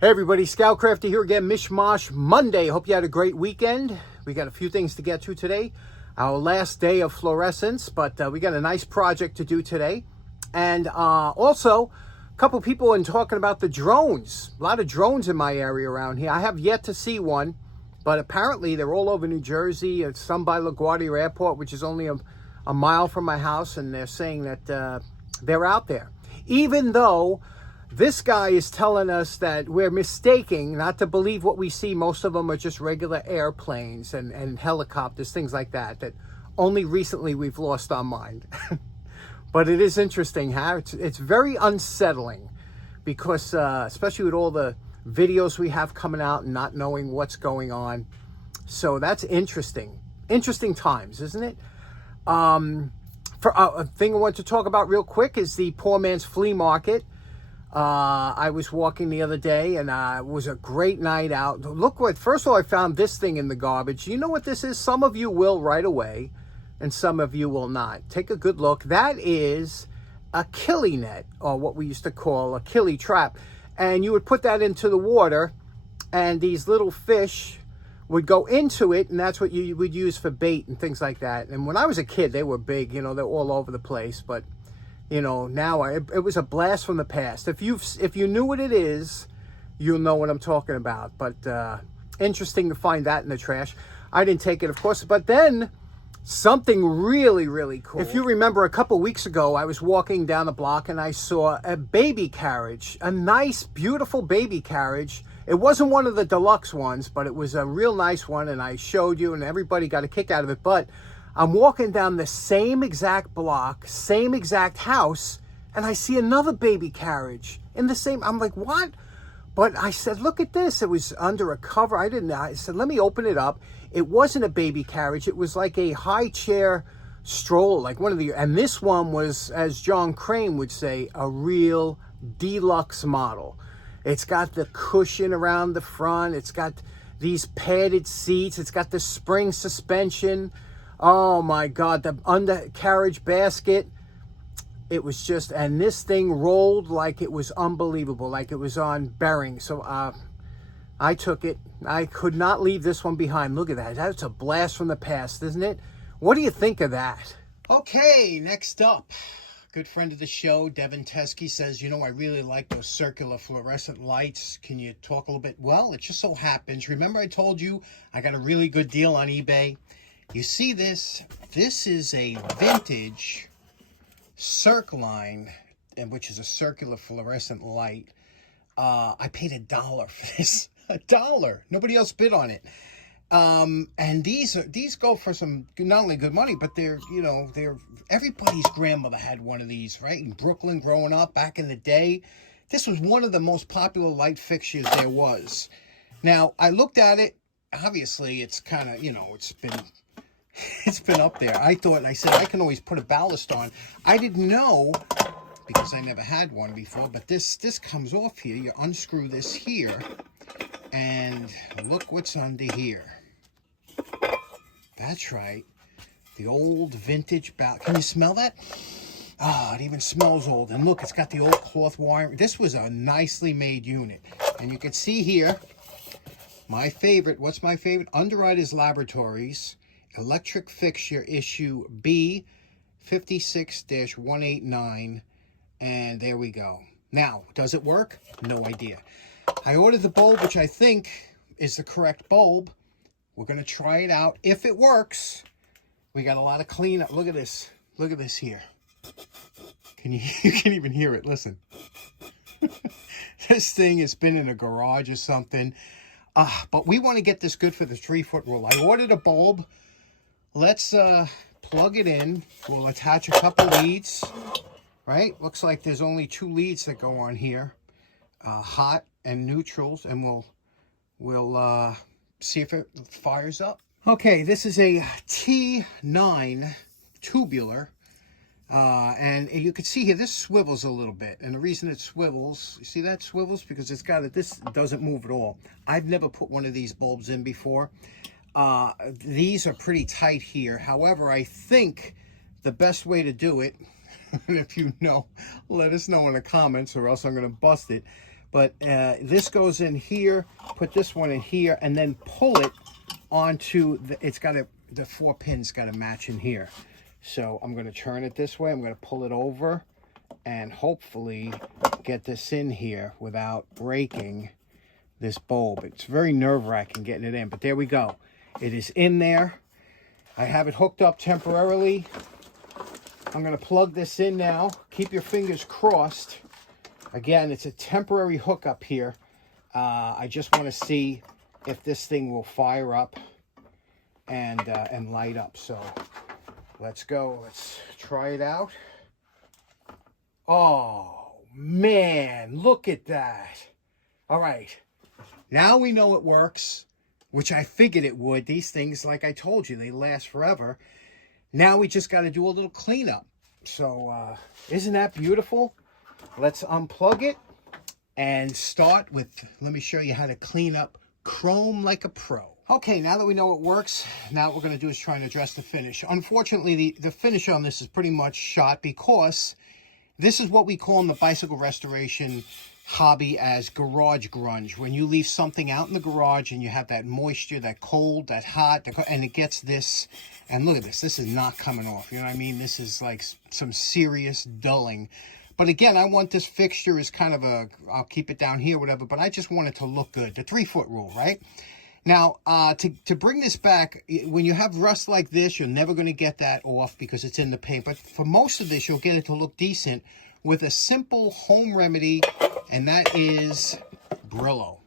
Hey everybody, Scoutcrafter here again, Mishmash Monday. Hope you had a great weekend. We got a few things to get to today. Our last day of fluorescence, but we got a nice project to do today. And also, a couple people in talking about the drones. A lot of drones in my area around here. I have yet to see one, but apparently they're all over New Jersey. It's some by LaGuardia Airport, which is only a mile from my house, and they're saying that they're out there. Even though this guy is telling us that we're mistaking not to believe what we see. Most of them are just regular airplanes and helicopters, things like that, that only recently we've lost our mind. But it is interesting how it's very unsettling because especially with all the videos we have coming out and not knowing what's going on. So that's interesting. Interesting times, isn't it? For a thing I want to talk about real quick is the poor man's flea market. I was walking the other day and it was a great night out. Look what, first of all, I found this thing in the garbage. You know what this is? Some of you will right away and some of you will not. Take a good look. That is a killie net, or what we used to call a killie trap. And you would put that into the water and these little fish would go into it, and that's what you would use for bait and things like that. And when I was a kid, they were big, you know, they're all over the place, but you know, now it was a blast from the past. If you knew what it is, you'll know what I'm talking about. But interesting to find that in the trash. I didn't take it, of course. But then something really, really cool. If you remember, a couple weeks ago, I was walking down the block and I saw a baby carriage, a nice, beautiful baby carriage. It wasn't one of the deluxe ones, but it was a real nice one. And I showed you, and everybody got a kick out of it. But I'm walking down the same exact block, same exact house, and I see another baby carriage in the same. I'm like, what? But I said, look at this. It was under a cover. I said, let me open it up. It wasn't a baby carriage. It was like a high chair stroller, like one of the, and this one was, as John Crane would say, a real deluxe model. It's got the cushion around the front. It's got these padded seats. It's got the spring suspension. Oh my God, the undercarriage basket. It was just, and this thing rolled like it was unbelievable, like it was on bearing. So I took it. I could not leave this one behind. Look at that. That's a blast from the past, isn't it? What do you think of that? Okay, next up. Good friend of the show, Devin Teskey, says, you know, I really like those circular fluorescent lights. Can you talk a little bit? Well, it just so happens. Remember I told you I got a really good deal on eBay? You see this? This is a vintage Circline, which is a circular fluorescent light. I paid $1 for this. $1. Nobody else bid on it. And these go for some not only good money, but they're, you know, everybody's grandmother had one of these, right? In Brooklyn, growing up back in the day, this was one of the most popular light fixtures there was. Now I looked at it. Obviously, it's kind of, you know, it's been up there. I thought, and I said, I can always put a ballast on. I didn't know, because I never had one before, but this comes off here. You unscrew this here, and look what's under here. That's right. The old vintage ballast. Can you smell that? Ah, it even smells old. And look, it's got the old cloth wiring. This was a nicely made unit. And you can see here, my favorite, what's my favorite? Underwriters Laboratories electric fixture issue B 56-189, and there we go. Now, does it work? No idea. I ordered the bulb, which I think is the correct bulb. We're going to try it out. If it works, we got a lot of cleanup. Look at this. Look at this here. You can even hear it. Listen. This thing has been in a garage or something. But we want to get this good for the 3-foot rule. I ordered a bulb. Let's plug it in. We'll attach a couple leads, right? Looks like there's only 2 leads that go on here, hot and neutrals, and we'll see if it fires up. Okay, this is a T9 tubular, and you can see here this swivels a little bit, and the reason it swivels, you see that swivels, because it's got this doesn't move at all. I've never put one of these bulbs in before. These are pretty tight here. However, I think the best way to do it, if you know, let us know in the comments or else I'm going to bust it. But this goes in here, put this one in here, and then pull it onto the 4 pins got to match in here. So I'm going to turn it this way. I'm going to pull it over and hopefully get this in here without breaking this bulb. It's very nerve-wracking getting it in, but there we go. It is in there. I have it hooked up temporarily. I'm going to plug this in now. Keep your fingers crossed. Again, it's a temporary hookup here. I just want to see if this thing will fire up and light up. So let's go. Let's try it out. Oh, man, look at that. All right. Now we know it works, which I figured it would. These things, like I told you, they last forever. Now we just got to do a little cleanup. So isn't that beautiful? Let's unplug it and start with, let me show you how to clean up chrome like a pro. Okay, now that we know it works, now what we're going to do is try and address the finish. Unfortunately, the finish on this is pretty much shot because this is what we call in the bicycle restoration hobby as garage grunge. When you leave something out in the garage and you have that moisture, that cold, that hot, and it gets this, and look at this, this is not coming off. You know what I mean? This is like some serious dulling. But again, I want this fixture as kind of a, I'll keep it down here, whatever, but I just want it to look good. The 3-foot rule, right? Now, to bring this back, when you have rust like this, you're never going to get that off because it's in the paint. But for most of this, you'll get it to look decent with a simple home remedy, and that is Brillo.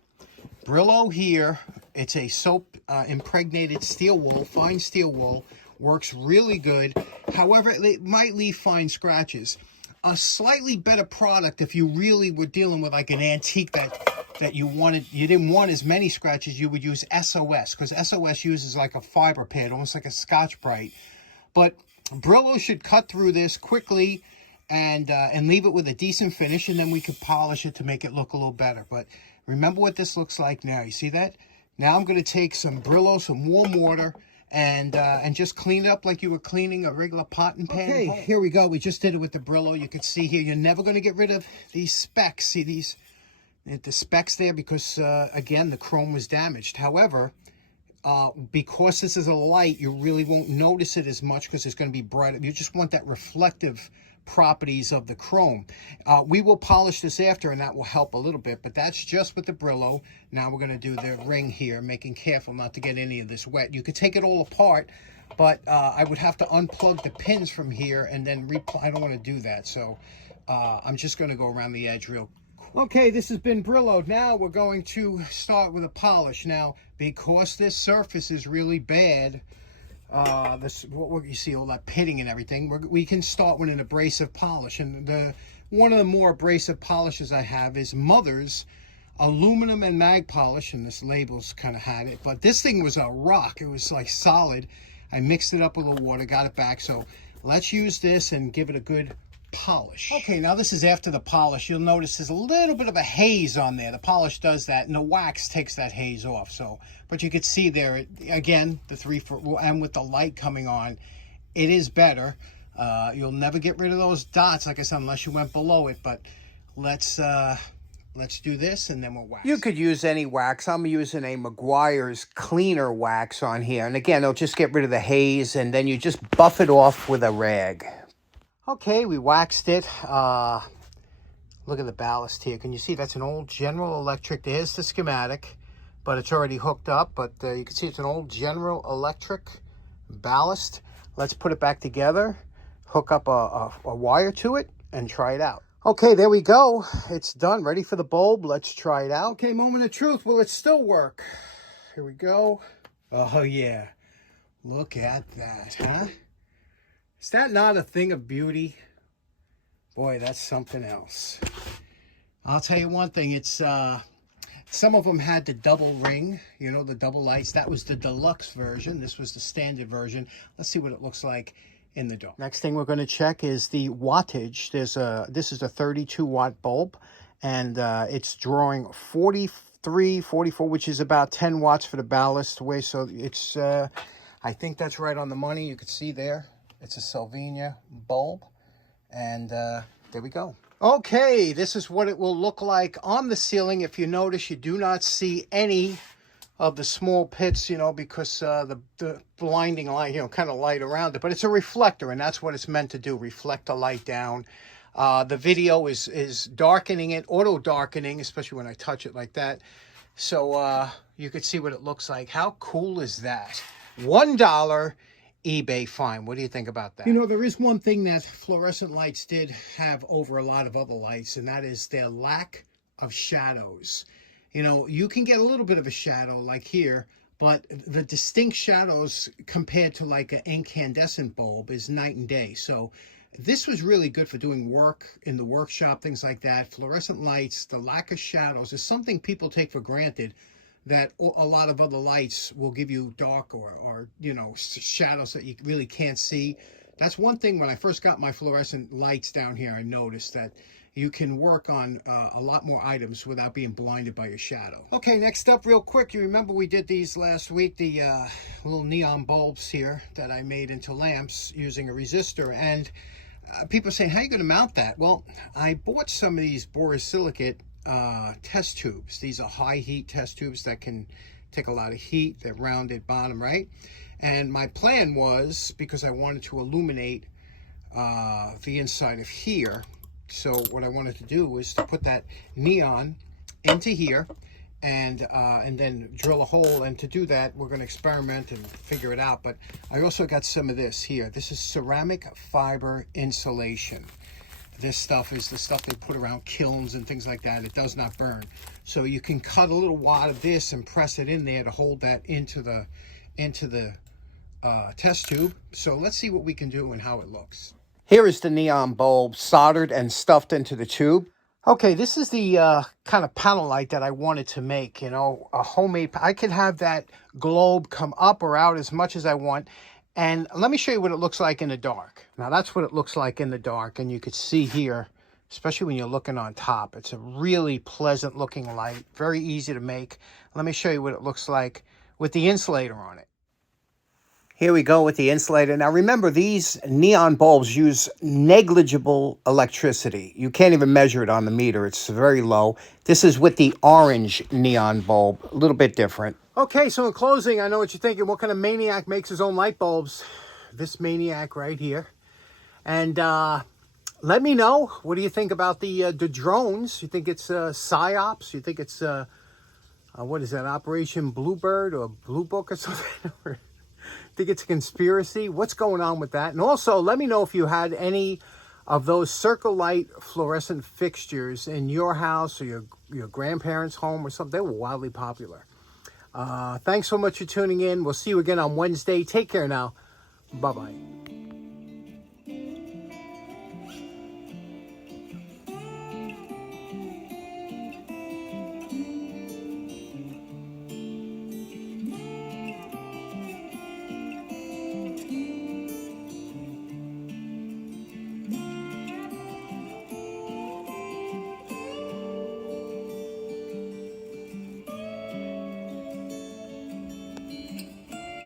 Brillo here, it's a soap impregnated steel wool, fine steel wool, works really good. However, it might leave fine scratches. A slightly better product if you really were dealing with like an antique that you didn't want as many scratches, you would use SOS, because SOS uses like a fiber pad, almost like a Scotch-Brite. But Brillo should cut through this quickly and leave it with a decent finish, and then we could polish it to make it look a little better. But remember what this looks like now. You see that? Now I'm going to take some Brillo, some warm water, and just clean it up like you were cleaning a regular pot and pan. Okay, here we go. We just did it with the Brillo. You can see here, you're never going to get rid of these specks. See the specks there because, again, the chrome was damaged. However, because this is a light, you really won't notice it as much because it's going to be bright. You just want that reflective properties of the chrome. We will polish this after, and that will help a little bit, but that's just with the Brillo. Now we're going to do the ring here, making careful not to get any of this wet. You could take it all apart, but I would have to unplug the pins from here and then I don't want to do that, so I'm just going to go around the edge real quick. Okay, this has been Brillo. Now we're going to start with a polish. Now, because this surface is really bad, what you see, all that pitting and everything, we can start with an abrasive polish. And one of the more abrasive polishes I have is Mother's aluminum and mag polish, and this label's kind of had it, but this thing was a rock. It was like solid. I mixed it up with a little water, got it back. So let's use this and give it a good polish. Okay, now this is after the polish. You'll notice there's a little bit of a haze on there. The polish does that, and the wax takes that haze off. So, but you can see there, again, the 3-foot rule, and with the light coming on, it is better. You'll never get rid of those dots, like I said, unless you went below it. But let's do this, and then we'll wax. You could use any wax. I'm using a McGuire's cleaner wax on here, and again, it'll just get rid of the haze, and then you just buff it off with a rag. Okay, we waxed it. Look at the ballast here. Can you see that's an old General Electric? There's the schematic, but it's already hooked up. But you can see it's an old General Electric ballast. Let's put it back together, hook up a wire to it, and try it out. Okay, there we go. It's done, ready for the bulb. Let's try it out. Okay, moment of truth. Will it still work? Here we go. Oh, yeah. Look at that, huh? Is that not a thing of beauty? Boy, that's something else. I'll tell you one thing. It's some of them had the double ring, you know, the double lights. That was the deluxe version. This was the standard version. Let's see what it looks like in the dark. Next thing we're going to check is the wattage. This is a 32 watt bulb, and it's drawing 43, 44, which is about 10 watts for the ballast away. So it's, I think that's right on the money. You can see there. It's a Sylvania bulb, and there we go. Okay, this is what it will look like on the ceiling. If you notice, you do not see any of the small pits, you know, because the blinding light, you know, kind of light around it. But it's a reflector, and that's what it's meant to do, reflect the light down. The video is darkening it, auto darkening, especially when I touch it like that. So you could see what it looks like. How cool is that? $1 eBay fine. What do you think about that? You know, there is one thing that fluorescent lights did have over a lot of other lights, and that is their lack of shadows. You know, you can get a little bit of a shadow like here, but the distinct shadows compared to like an incandescent bulb is night and day. So this was really good for doing work in the workshop, things like that. Fluorescent lights, the lack of shadows is something people take for granted, that a lot of other lights will give you dark or you know, shadows that you really can't see. That's one thing when I first got my fluorescent lights down here, I noticed that you can work on a lot more items without being blinded by your shadow. Okay, next up real quick, you remember we did these last week, the little neon bulbs here that I made into lamps using a resistor. And people are saying, how are you going to mount that? Well, I bought some of these borosilicate test tubes. These are high heat test tubes that can take a lot of heat. They're rounded bottom, right? And my plan was, because I wanted to illuminate the inside of here, so what I wanted to do was to put that neon into here and then drill a hole. And to do that, we're going to experiment and figure it out. But I also got some of this here. This is ceramic fiber insulation. This stuff is the stuff they put around kilns and things like that. It does not burn. So you can cut a little wad of this and press it in there to hold that into the test tube. So let's see what we can do and how it looks. Here is the neon bulb soldered and stuffed into the tube. Okay, this is the kind of panel light that I wanted to make, you know, a homemade. I could have that globe come up or out as much as I want. And let me show you what it looks like in the dark. Now that's what it looks like in the dark. And you could see here, especially when you're looking on top, it's a really pleasant looking light, very easy to make. Let me show you what it looks like with the insulator on it. Here we go with the insulator. Now remember, these neon bulbs use negligible electricity. You can't even measure it on the meter. It's very low. This is with the orange neon bulb, a little bit different. Okay, so in closing, I know what you're thinking. What kind of maniac makes his own light bulbs? This maniac right here. And let me know, what do you think about the drones? You think it's PSYOPs? You think it's, what is that, Operation Bluebird or Blue Book or something? Think it's a conspiracy? What's going on with that? And also, let me know if you had any of those circle light fluorescent fixtures in your house or your grandparents' home or something. They were wildly popular. Thanks so much for tuning in. We'll see you again on Wednesday. Take care now. Bye-bye.